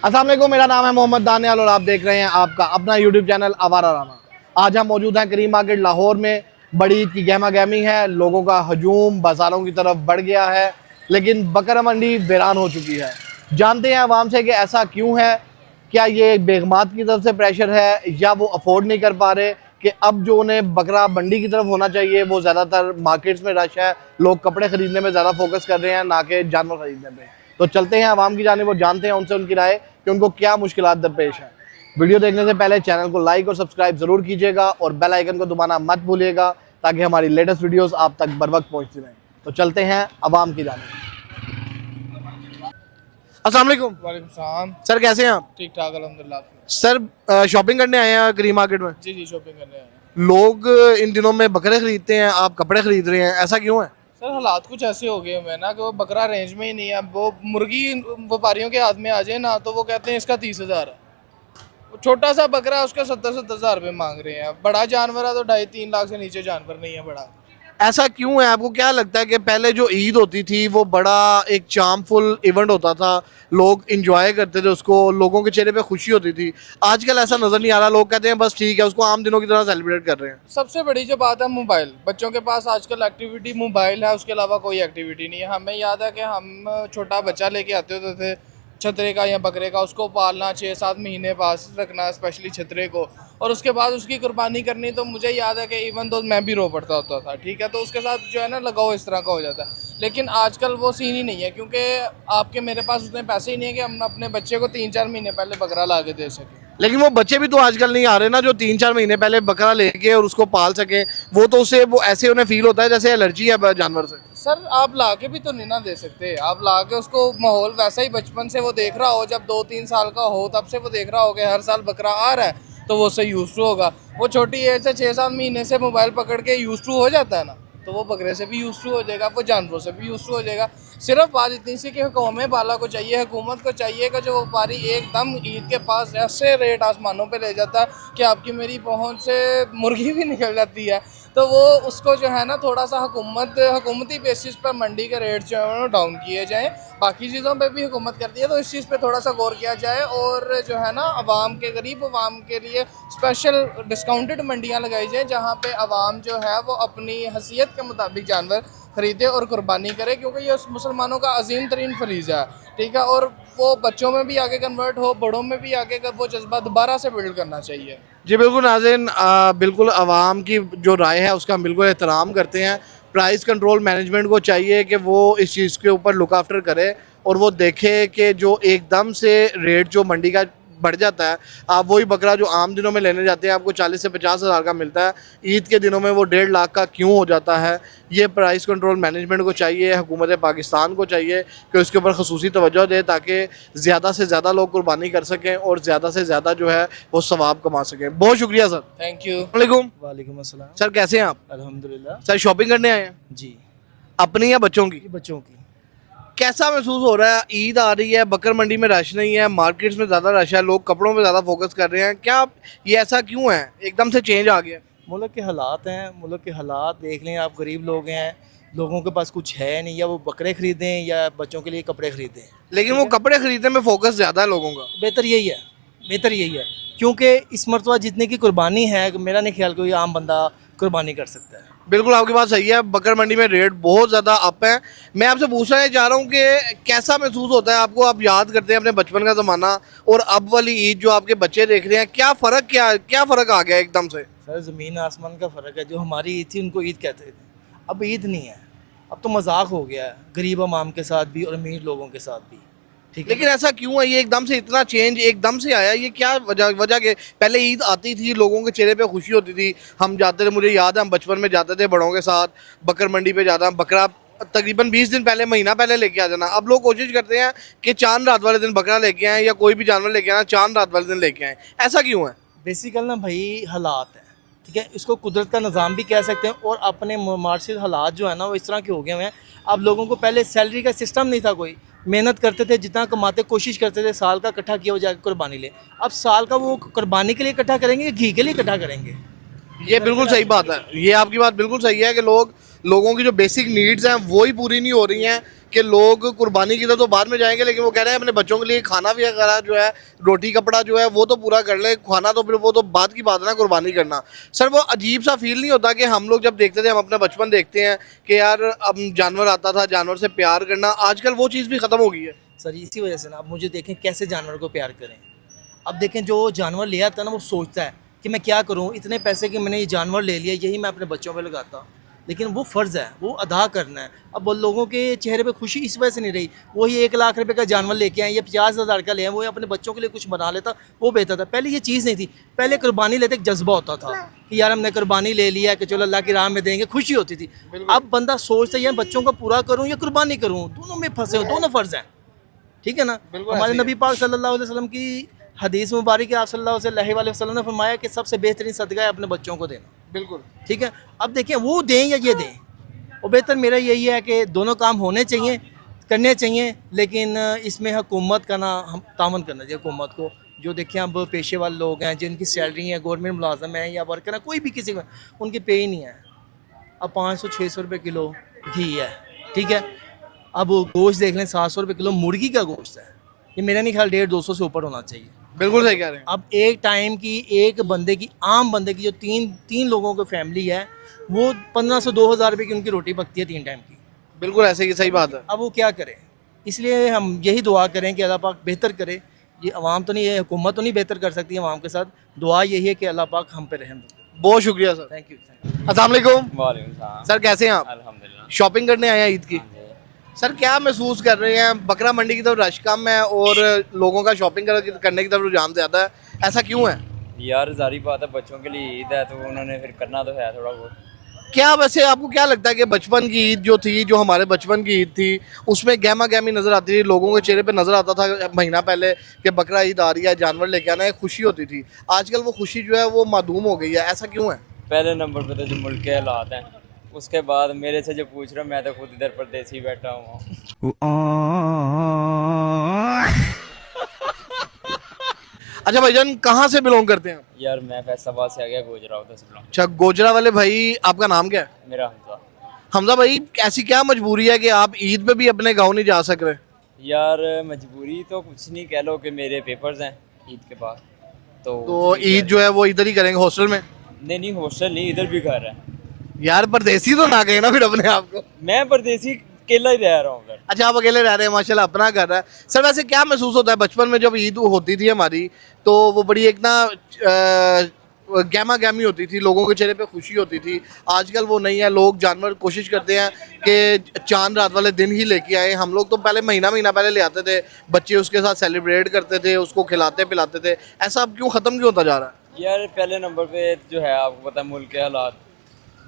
अस्सलाम वालेकुम, मेरा नाम है मोहम्मद दानियाल और आप देख रहे हैं आपका अपना यूट्यूब चैनल आवारा राना। आज हम मौजूद हैं करीम मार्केट लाहौर में। बड़ी ईद की गहमा गहमी है, लोगों का हजूम बाज़ारों की तरफ बढ़ गया है, लेकिन बकरा मंडी वीरान हो चुकी है। जानते हैं आवाम से कि ऐसा क्यों है। क्या ये बेगमात की तरफ से प्रेशर है या वो अफोर्ड नहीं कर पा रहे कि अब जो उन्हें बकरा मंडी की तरफ होना चाहिए वो ज़्यादातर मार्केट्स में रश है, लोग कपड़े ख़रीदने में ज़्यादा फोकस कर रहे हैं ना कि जानवर ख़रीदने में। तो चलते हैं आवाम की जानिब और जानते हैं उनसे उनकी राय कि उनको क्या मुश्किलात दरपेश है। वीडियो देखने से पहले चैनल को लाइक और सब्सक्राइब ज़रूर कीजिएगा और बेल आइकन को दबाना मत भूलिएगा ताकि हमारी लेटेस्ट वीडियोस आप तक बर वक्त पहुँचती रहें। तो चलते हैं आवाम की जानिब। अस्सलाम वालेकुम। वालेकुम सलाम। सर, कैसे हैं आप? ठीक ठाक अल्हम्दुलिल्लाह। सर, शॉपिंग करने आए हैं करीम मार्केट में। जी शॉपिंग करने आए हैं। लोग इन दिनों में बकरे खरीदते हैं, आप कपड़े खरीद रहे हैं, ऐसा क्यों है? सर हालात कुछ ऐसे हो गए हुए हैं ना कि वो बकरा रेंज में ही नहीं है। वो मुर्गी व्यापारियों के हाथ में आ जाए ना तो वो कहते हैं इसका 30,000 है। वो छोटा सा बकरा है उसका 70,000 रुपये मांग रहे हैं। बड़ा जानवर है तो 2.5-3 लाख से नीचे जानवर नहीं है बड़ा। ऐसा क्यों है? आपको क्या लगता है कि पहले जो ईद होती थी वो बड़ा एक चार्मफुल इवेंट होता था, लोग इंजॉय करते थे उसको, लोगों के चेहरे पे खुशी होती थी। आजकल ऐसा नज़र नहीं आ रहा, लोग कहते हैं बस ठीक है, उसको आम दिनों की तरह सेलिब्रेट कर रहे हैं। सबसे बड़ी जो बात है मोबाइल, बच्चों के पास आजकल एक्टिविटी मोबाइल है, उसके अलावा कोई एक्टिविटी नहीं है। हमें याद है कि हम छोटा बच्चा लेके आते होते थे छतरे का या बकरे का, उसको पालना 6-7 महीने पास रखना, स्पेशली छतरे को, और उसके बाद उसकी कुर्बानी करनी। तो मुझे याद है कि इवन तो मैं भी रो पड़ता होता था, ठीक है, तो उसके साथ जो है ना लगाव इस तरह का हो जाता है। लेकिन आजकल वो सीन ही नहीं है क्योंकि आपके मेरे पास उतने पैसे ही नहीं है कि हम अपने बच्चे को 3-4 महीने पहले बकरा ला के दे सकें। लेकिन वो बच्चे भी तो आजकल नहीं आ रहे ना, जो 3-4 महीने पहले बकरा लेके और उसको पाल सके। वो तो उससे वो ऐसे उन्हें फील होता है जैसे एलर्जी है जानवर से। सर आप ला के भी तो नहीं ना दे सकते। आप ला के उसको माहौल वैसा ही बचपन से वो देख रहा हो, जब 2-3 साल का हो तब से वो देख रहा हो कि हर साल बकरा आ रहा है तो वो उससे यूज टू होगा। वो छोटी एज से 6-7 महीने से मोबाइल पकड़ के यूज टू हो जाता है ना, तो वो बकरे से भी यूज टू हो जाएगा, वो जानवरों से भी यूज टू हो जाएगा। सिर्फ बात इतनी सी कि कौमे बाला को चाहिए, हुकूमत को चाहिए कि जो व्यापारी एकदम ईद के पास ऐसे रेट आसमानों पे ले जाता है कि आपकी मेरी पहुंच से मुर्गी भी निकल जाती है, तो वो उसको जो है ना थोड़ा सा हुकूमती बेसिस पर मंडी के रेट जो है डाउन किए जाएँ। बाकी चीज़ों पे भी हुकूमत करती है तो इस चीज़ पे थोड़ा सा गौर किया जाए और जो है ना आवाम के गरीब आवाम के लिए स्पेशल डिस्काउंटेड मंडियाँ लगाई जाए जहाँ पे आवाम जो है वो अपनी हैसियत के मुताबिक जानवर ख़रीदे और कुर्बानी करे, क्योंकि ये मुसलमानों का अजीम तरीन फरीज़ा है, ठीक है। और वो बच्चों में भी आगे कन्वर्ट हो, बड़ों में भी आगे का वो जज्बा दोबारा से बिल्ड करना चाहिए। जी बिल्कुल नाज़रीन, बिल्कुल आवाम की जो राय है उसका हम बिल्कुल एहतराम करते हैं। प्राइस कंट्रोल मैनेजमेंट को चाहिए कि वो इस चीज़ के ऊपर लुक आफ्टर करे और वो देखे कि जो एकदम से रेट जो मंडी का बढ़ जाता है, आप वही बकरा जो आम दिनों में लेने जाते हैं आपको 40 से 50 हज़ार का मिलता है, ईद के दिनों में वो 1.5 लाख का क्यों हो जाता है। ये प्राइस कंट्रोल मैनेजमेंट को चाहिए, हुकूमत पाकिस्तान को चाहिए कि उसके ऊपर खसूसी तवज्जो दे ताकि ज़्यादा से ज़्यादा लोग कुर्बानी कर सकें और ज़्यादा से ज़्यादा जो है वो सवाब कमा सकें। बहुत शुक्रिया सर। Thank you. वालेकुम। वालेकुम अस्सलाम। सर, कैसे हैं आप? अल्हम्दुलिल्लाह। सर, शॉपिंग करने आए हैं? जी, अपनी या बच्चों की? बच्चों की। कैसा महसूस हो रहा है? ईद आ रही है, बकर मंडी में रश नहीं है, मार्केट्स में ज़्यादा रश है, लोग कपड़ों पे ज़्यादा फोकस कर रहे हैं। क्या ये ऐसा क्यों है? एकदम से चेंज आ गया? मुल्क के हालात हैं, मुल्क के हालात देख लें आप। गरीब लोग हैं, लोगों के पास कुछ है नहीं, या वो बकरे ख़रीदें या बच्चों के लिए कपड़े ख़रीदें। लेकिन वो कपड़े खरीदने में फोकस ज़्यादा है लोगों का। बेहतर यही है, बेहतर यही है, क्योंकि इस मरतबा जितने की कुर्बानी है मेरा नहीं ख्याल कोई आम बंदा कुर्बानी कर सकता है। बिल्कुल आपकी बात सही है, बकर मंडी में रेट बहुत ज़्यादा अप है। मैं आपसे पूछना चाह रहा हूँ कि कैसा महसूस होता है आपको? आप याद करते हैं अपने बचपन का ज़माना और अब वाली ईद जो आपके बच्चे देख रहे हैं, क्या फ़र्क आ गया एकदम से? सर ज़मीन आसमान का फ़र्क है। जो हमारी ईद थी उनको ईद कहते थे, अब ईद नहीं है, अब तो मजाक हो गया है गरीब अवाम के साथ भी और अमीर लोगों के साथ भी, ठीक है। लेकिन ऐसा क्यों है? ये एकदम से इतना चेंज एकदम से आया, ये क्या वजह के? पहले ईद आती थी, लोगों के चेहरे पे खुशी होती थी, हम जाते थे, मुझे याद है हम बचपन में जाते थे बड़ों के साथ बकर मंडी पे जाना, बकरा तकरीबन 20 दिन पहले, महीना पहले लेके आ जाना। अब लोग कोशिश करते हैं कि चांद रात वाले दिन बकरा लेके आएँ या कोई भी जानवर लेके आना, चांद रात वाले दिन लेके आएँ। ऐसा क्यों है? बेसिकल ना भाई हालात है, ठीक है, इसको कुदरत का निज़ाम भी कह सकते हैं। और अपने मार्शल हालात जो है ना वो इस तरह के हो गए हुए हैं। अब लोगों को पहले सैलरी का सिस्टम नहीं था, कोई मेहनत करते थे, जितना कमाते कोशिश करते थे साल का इकट्ठा किया हो जाकर कुर्बानी ले। अब साल का वो कुर्बानी के लिए इकट्ठा करेंगे या घी के लिए इकट्ठा करेंगे? ये बिल्कुल सही बात है, ये आपकी बात बिल्कुल सही है कि लोगों की जो बेसिक नीड्स हैं वो ही पूरी नहीं हो रही हैं। कि लोग कुर्बानी की तो बाद में जाएंगे, लेकिन वो कह रहे हैं अपने बच्चों के लिए खाना भी अगर जो है, रोटी कपड़ा जो है वो तो पूरा कर ले, खाना तो फिर वो तो बाद की बात है ना, कुर्बानी करना। सर वो अजीब सा फील नहीं होता कि हम लोग जब देखते थे, हम अपना बचपन देखते हैं कि यार अब जानवर आता था, जानवर से प्यार करना, आजकल वो चीज़ भी ख़त्म हो गई है। सर इसी वजह से ना, आप मुझे देखें कैसे जानवर को प्यार करें। अब देखें जो जानवर ले आता है ना, वो सोचता है कि मैं क्या करूं, इतने पैसे कि मैंने ये जानवर ले लिया, यही मैं अपने बच्चों पे लगाता। लेकिन वो फ़र्ज़ है, वो अदा करना है। अब वो लोगों के चेहरे पे खुशी इस वजह से नहीं रही, वही 1 लाख रुपए का जानवर लेके आए या 50,000 का ले आए, वो अपने बच्चों के लिए कुछ बना लेता, वो बेहतर था। पहले ये चीज़ नहीं थी, पहले कुर्बानी लेते एक जज्बा होता था कि यार हमने कुर्बानी ले लिया कि चलो अल्लाह की राह में देंगे, खुशी होती थी। अब बंदा सोचता है यार बच्चों को पूरा करूँ या कुर्बानी करूँ, दोनों में फंसे हो, दोनों फ़र्ज़ हैं, ठीक है ना। हमारे नबी पाक सल्लल्लाहु अलैहि वसल्लम की हदीस मुबारक है, आप सल्लल्लाहु अलैहि वसल्लम ने फरमाया कि सबसे बेहतरीन सदका है अपने बच्चों को देना। बिल्कुल ठीक है, अब देखिए वो दें या ये दें, और बेहतर मेरा यही है कि दोनों काम होने चाहिए, करने चाहिए, लेकिन इसमें हुकूमत का ना हम तामन करना चाहिए हुकूमत को। जो देखें अब पेशे वाले लोग हैं, जिनकी सैलरी है, गवर्नमेंट मुलाजम है या वर्कर है, कोई भी किसी को उनकी पे ही नहीं है। अब 500-600 रुपये किलो घी है, ठीक है। अब गोश्त देख लें, 700 रुपये किलो मुर्गी का गोश्त है, ये मेरा नहीं ख्याल 150-200 से ऊपर होना चाहिए। बिल्कुल सही कह रहे हैं। अब एक टाइम की एक बंदे की, आम बंदे की जो तीन लोगों की फैमिली है, वो 1500-2000 रुपये की उनकी रोटी पकती है 3 टाइम की। बिल्कुल ऐसे की सही बात है। अब वो क्या करें, इसलिए हम यही दुआ करें कि अल्लाह पाक बेहतर करे। ये अवाम तो नहीं, ये हुकूमत तो नहीं बेहतर कर सकती है अवाम के साथ, दुआ यही है कि अल्लाह पाक हम पे रहम करे। बहुत शुक्रिया सर। Thank you. अस्सलाम वालेकुम। वालेकुम सलाम। सर कैसे हैं आप? अल्हम्दुलिल्लाह। शॉपिंग करने आए हैं ईद की? सर क्या महसूस कर रहे हैं, बकरा मंडी की तरफ रश कम है और लोगों का शॉपिंग करने की तरफ रुझान ज़्यादा है, ऐसा क्यों है? यार जारी बात है, बच्चों के लिए ईद है तो उन्होंने फिर करना तो है थोड़ा बहुत। क्या वैसे आपको क्या लगता है कि बचपन की ईद जो थी, जो हमारे बचपन की ईद थी, उसमें गहमा गहमी नज़र आती थी, लोगों के चेहरे पे नज़र आता था महीना पहले कि बकरा ईद आ रही है, जानवर लेके आना है, खुशी होती थी। आजकल वो खुशी जो है वो मादूम हो गई है, ऐसा क्यों है? पहले नंबर पे तो जो मुल्क के हालात हैं, उसके बाद मेरे से जो पूछ रहे हो, मैं तो खुद इधर परदेसी बैठा हूँ। अच्छा भाईजान, कहाँ से बिलोंग करते हैं आप? यार मैं फैसलाबाद से आ गया, गुजरात 10 बिलोंग। अच्छा गोजरा वाले भाई, आपका नाम क्या है? मेरा हमजा। हमजा भाई, ऐसी क्या मजबूरी है कि आप ईद पे भी अपने गाँव नहीं जा सक रहे? यार मजबूरी तो कुछ नहीं, कह लो कि मेरे पेपर्स हैं ईद के बाद, तो ईद जो है वो इधर ही करेंगे हॉस्टल में? नहीं हॉस्टल नहीं, इधर भी घर है। यार परदेसी तो ना कहे ना फिर अपने आप को। मैं परदेसी अकेला ही रह रहा हूँ घर। अच्छा आप अकेले रह रहे हैं, माशाल्लाह, अपना घर है। सर वैसे क्या महसूस होता है बचपन में जब ईद होती थी हमारी, तो वो बड़ी एक ना गहमा गहमी होती थी, लोगों के चेहरे पे खुशी होती थी। आजकल वो नहीं है, लोग जानवर कोशिश करते हैं कि चांद रात वाले दिन ही लेके आए। हम लोग तो पहले महीना पहले ले आते थे, बच्चे उसके साथ सेलिब्रेट करते थे, उसको खिलाते पिलाते थे। ऐसा अब क्यों ख़त्म क्यों होता जा रहा है? यार पहले नंबर पे जो है आपको पता है मुल्क के हालात,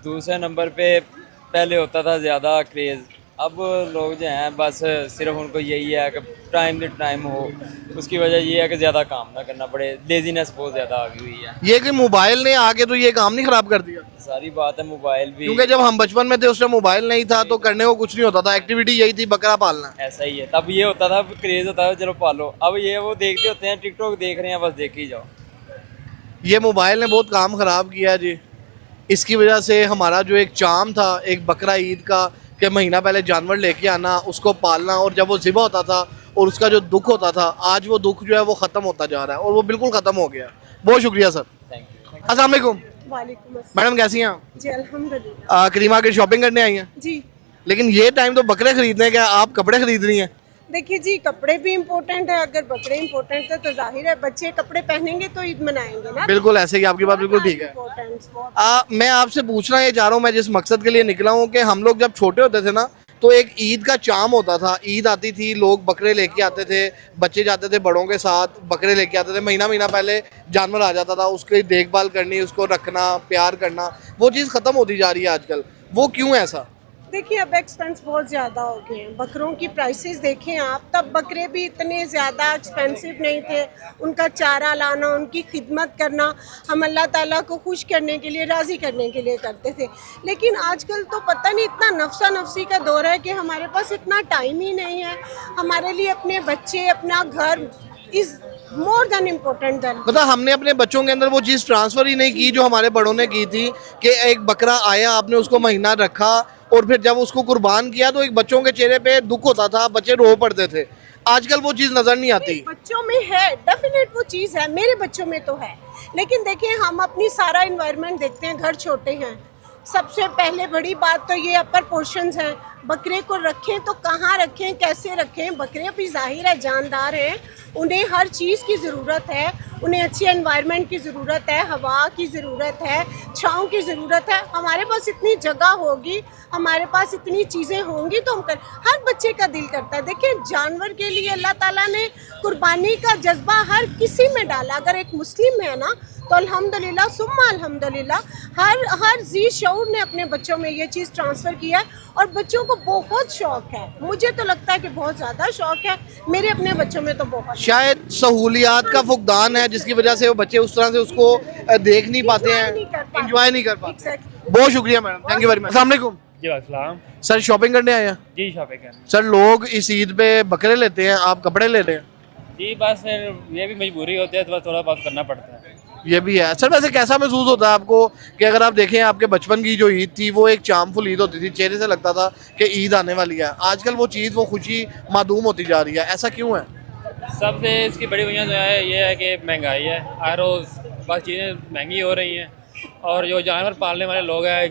दूसरे नंबर पे पहले होता था ज़्यादा क्रेज़, अब लोग जो हैं बस सिर्फ उनको यही है कि टाइम टू टाइम हो, उसकी वजह ये है कि ज़्यादा काम ना करना पड़े, लेजीनेस बहुत ज़्यादा आ गई हुई है। ये कि मोबाइल ने आके तो ये काम नहीं ख़राब कर दिया? सारी बात है मोबाइल भी, क्योंकि जब हम बचपन में थे उस टाइम मोबाइल नहीं था तो करने को कुछ नहीं होता था, एक्टिविटी यही थी बकरा पालना। ऐसा ही है, तब ये होता था क्रेज़ होता था चलो पालो, अब ये वो देखते होते हैं टिकटॉक देख रहे हैं, बस देख ही जाओ। ये मोबाइल ने बहुत काम ख़राब किया जी। इसकी वजह से हमारा जो एक चाम था एक बकरा ईद का, कि महीना पहले जानवर लेके आना, उसको पालना, और जब वो ज़िबा होता था और उसका जो दुख होता था, आज वो दुख जो है वो ख़त्म होता जा रहा है और वो बिल्कुल ख़त्म हो गया। बहुत शुक्रिया सर। Thank you. अस्सलाम वालेकुम। वालेकुम अस्सलाम। मैडम कैसी हैं आप? जी अल्हम्दुलिल्लाह। करीमा के शॉपिंग करने आई हैं, जी लेकिन ये टाइम तो बकरे खरीदने का, आप कपड़े खरीद रही हैं। देखिए जी, कपड़े भी इम्पोर्टेंट है, अगर बकरे इम्पोर्टेंट है तो जाहिर है बच्चे कपड़े पहनेंगे तो ईद मनाएंगे ना। बिल्कुल ऐसे ही, आपकी बात बिल्कुल ठीक है। इम्पोर्टेंट मैं आपसे पूछना ये चाह रहा हूँ, मैं जिस मकसद के लिए निकला हूँ, कि हम लोग जब छोटे होते थे ना तो एक ईद का चाम होता था। ईद आती थी, लोग बकरे लेके आते थे, बच्चे जाते थे बड़ों के साथ, बकरे लेके आते थे, महीना पहले जानवर आ जाता था, उसकी देखभाल करनी, उसको रखना, प्यार करना, वो चीज़ ख़त्म होती जा रही है आजकल। वो क्यों ऐसा? देखिए अब एक्सपेंस बहुत ज़्यादा हो गए हैं, बकरों की प्राइसेस देखें आप, तब बकरे भी इतने ज़्यादा एक्सपेंसिव नहीं थे। उनका चारा लाना, उनकी खिदमत करना, हम अल्लाह ताला को खुश करने के लिए, राज़ी करने के लिए करते थे। लेकिन आजकल तो पता नहीं, इतना नफसा नफसी का दौर है कि हमारे पास इतना टाइम ही नहीं है। हमारे लिए अपने बच्चे, अपना घर is more than important then. मतलब हमने अपने बच्चों के अंदर वो चीज़ ट्रांसफ़र ही नहीं की जो हमारे बड़ों ने की थी, कि एक बकरा आया, आपने उसको महीना रखा और फिर जब उसको कुर्बान किया तो एक बच्चों के चेहरे पे दुख होता था, बच्चे रो पड़ते थे। आजकल वो चीज़ नज़र नहीं आती। बच्चों में है, डेफिनेट वो चीज़ है, मेरे बच्चों में तो है। लेकिन देखिए हम अपनी सारा इन्वायरमेंट देखते हैं, घर छोटे हैं। सबसे पहले बड़ी बात तो ये अपर पोर्शंस हैं। बकरे को रखें तो कहाँ रखें, कैसे रखें। बकरे भी जाहिर है जानदार हैं, उन्हें हर चीज़ की ज़रूरत है, उन्हें अच्छी एनवायरनमेंट की ज़रूरत है, हवा की ज़रूरत है, छाँव की ज़रूरत है। हमारे पास इतनी जगह होगी, हमारे पास इतनी चीज़ें होंगी तो हम कर, हर बच्चे का दिल करता है। देखिए जानवर के लिए अल्लाह ताला ने कुर्बानी का जज्बा हर किसी में डाला। अगर एक मुस्लिम है ना तो अल्हम्दुलिल्लाह सुम्मा अल्हम्दुलिल्लाह हर जी शऊर ने अपने बच्चों में ये चीज़ ट्रांसफ़र किया है और बच्चों को बहुत शौक़ है। मुझे तो लगता है कि बहुत ज़्यादा शौक़ है, मेरे अपने बच्चों में तो बहुत। शायद सहूलियात का फुकदान है जिसकी वजह से वो बच्चे उस तरह से उसको देख नहीं पाते हैं, इंजॉय नहीं कर पाते। Exactly. बहुत शुक्रिया madam, thank you very much. अस्सलाम वालेकुम जी अस्सलाम। सर, शॉपिंग करने आए हैं? जी शॉपिंग करनी। सर, लोग इस ईद पे बकरे लेते हैं, आप कपड़े ले रहे हैं। जी बस ये भी मजबूरी होती है तो बस थोड़ा बहुत करना पड़ता है। ये भी है। सर, वैसे कैसा महसूस होता है आपको कि अगर आप देखें आपके बचपन की जो ईद थी वो एक चामफुल ईद होती थी, चेहरे से लगता था कि ईद आने वाली है। आजकल वो चीज़, वो खुशी मादूम होती जा रही है, ऐसा क्यों है? सबसे इसकी बड़ी वजह जो है ये है कि महंगाई है, हर रोज़ बस चीज़ें महंगी हो रही हैं। और जो जानवर पालने वाले लोग हैं,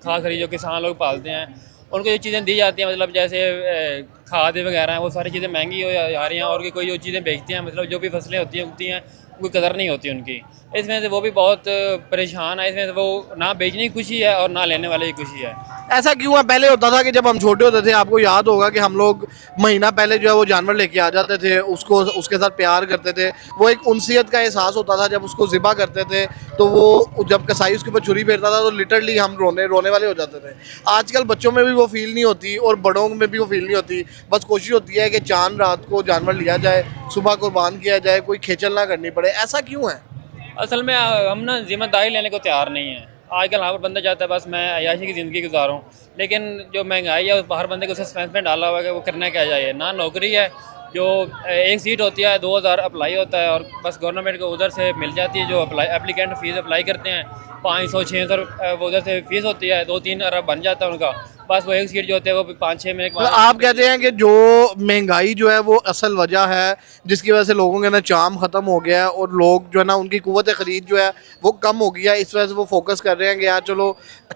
खास कर जो किसान लोग पालते हैं, उनको जो चीज़ें दी जाती हैं, मतलब जैसे खाद वगैरह हैं, वो सारी चीज़ें महंगी हो जा रही हैं। और कोई जो चीज़ें बेचते हैं, मतलब जो भी फसलें होती हैं उगती हैं, कोई कदर नहीं होती उनकी। इस वजह से वो भी बहुत परेशान है। इस वजह से वो ना बेचने की खुशी है और ना लेने वाले की खुशी है। ऐसा क्यों है? पहले होता था कि जब हम छोटे होते थे, आपको याद होगा कि हम लोग महीना पहले जो है वो जानवर लेके आ जाते थे, उसको उसके साथ प्यार करते थे, वो एक उनसियत का एहसास होता था। जब उसको ज़िबा करते थे तो वो जब कसाई उसके ऊपर छुरी फेरता था तो लिटरली हम रोने वाले हो जाते थे। आजकल बच्चों में भी वो फील नहीं होती और बड़ों में भी वो फील नहीं होती। बस कोशिश होती है कि चांद रात को जानवर लिया जाए, सुबह कुर्बान किया जाए, कोई खेचल ना करनी पड़े। ऐसा क्यों है? असल में हम ना जिम्मेदारी लेने को तैयार नहीं है। आजकल हर बंदा चाहता है बस मैं अयाशी की ज़िंदगी गुजारूँ, लेकिन जो महंगाई है हर बंदे को सस्पेंस में डाला हुआ है कि वो करना क्या चाहिए। ना नौकरी है, जो एक सीट होती है 2000 अप्लाई होता है और बस गवर्नमेंट को उधर से मिल जाती है। जो एप्लीकेंट फ़ीस अप्लाई करते हैं 500-600 वो उधर से फ़ीस होती है, 2-3 अरब बन जाता है उनका। बस वो एक सीट जो होती है वो 5-6 महीने के बाद। आप कहते हैं कि जो महंगाई जो है वो असल वजह है जिसकी वजह से लोगों के अंदर चाम ख़त्म हो गया है और लोग जो है ना उनकी कुव्वत ख़रीद जो है वो कम हो गई है। इस वजह से वो फोकस कर रहे हैं कि यार चलो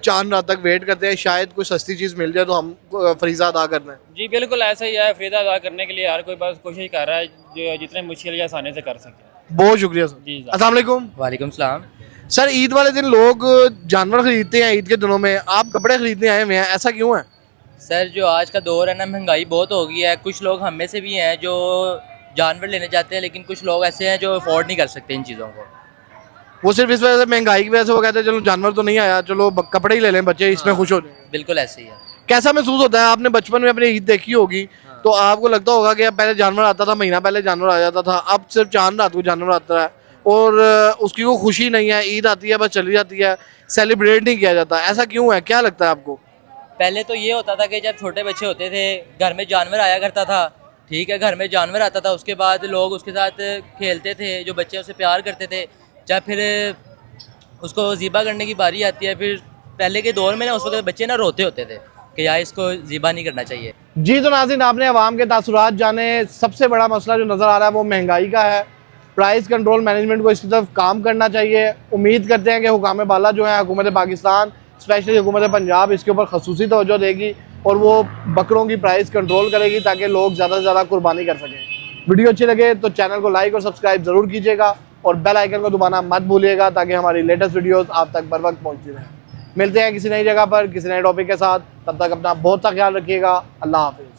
चांद रात तक वेट करते हैं, शायद कोई सस्ती चीज़ मिल जाए तो हम फरीज़ा अदा कर दें। जी बिल्कुल ऐसा ही है। फ़रीज़ा अदा करने के लिए हर कोई बस कोशिश कर रहा है जो जितने मुश्किल या आसानी से कर सके। बहुत शुक्रिया सर। जी अस्सलाम वालेकुम। वालेकुम सलाम। सर, ईद वाले दिन लोग जानवर खरीदते हैं, ईद के दिनों में आप कपड़े खरीदने आए हुए हैं, ऐसा क्यों है? सर जो आज का दौर है ना, महंगाई बहुत हो गई है। कुछ लोग हम में से भी हैं जो जानवर लेने जाते हैं, लेकिन कुछ लोग ऐसे हैं जो अफोर्ड नहीं कर सकते इन चीज़ों को। वो सिर्फ इस वजह से, महंगाई की वजह से वो कहते हैं चलो जानवर तो नहीं आया, चलो कपड़े ही ले लें बच्चे, इसमें खुश हो जाएंगे। बिल्कुल ऐसे ही है। कैसा महसूस होता है? आपने बचपन में अपनी ईद देखी होगी तो आपको लगता होगा कि अब पहले जानवर आता था, महीना पहले जानवर आ जाता था, अब सिर्फ चांद रात को जानवर आता है और उसकी कोई खुशी नहीं है। ईद आती है बस चली जाती है, सेलिब्रेट नहीं किया जाता। ऐसा क्यों है, क्या लगता है आपको? पहले तो ये होता था कि जब छोटे बच्चे होते थे घर में जानवर आया करता था, ठीक है, घर में जानवर आता था, उसके बाद लोग उसके साथ खेलते थे, जो बच्चे उससे प्यार करते थे। जब फिर उसको ज़िबा करने की बारी आती है, फिर पहले के दौर में ना उस वक्त बच्चे ना रोते होते थे कि यार इसको ज़िबा नहीं करना चाहिए। जी तो नाज़रीन, आपने अवाम के तासुरात जाने। सबसे बड़ा मसला जो नज़र आ रहा है वो महंगाई का है। प्राइस कंट्रोल मैनेजमेंट को इसकी तरफ काम करना चाहिए। उम्मीद करते हैं कि हुकाम बाला जो है, हुकूमत पाकिस्तान, स्पेशली हुकूमत पंजाब, इसके ऊपर खसूसी तवज्जो देगी और वो बकरों की प्राइस कंट्रोल करेगी ताकि लोग ज़्यादा से ज़्यादा कुर्बानी कर सकें। वीडियो अच्छी लगे तो चैनल को लाइक और सब्सक्राइब ज़रूर कीजिएगा और बेल आइकन को दबाना मत भूलिएगा ताकि हमारी लेटेस्ट वीडियोस आप तक बर वक्त पहुँचती रहें। मिलते हैं किसी नई जगह पर किसी नए टॉपिक के साथ, तब तक अपना बहुत सा ख्याल रखिएगा। अल्लाह हाफिज़।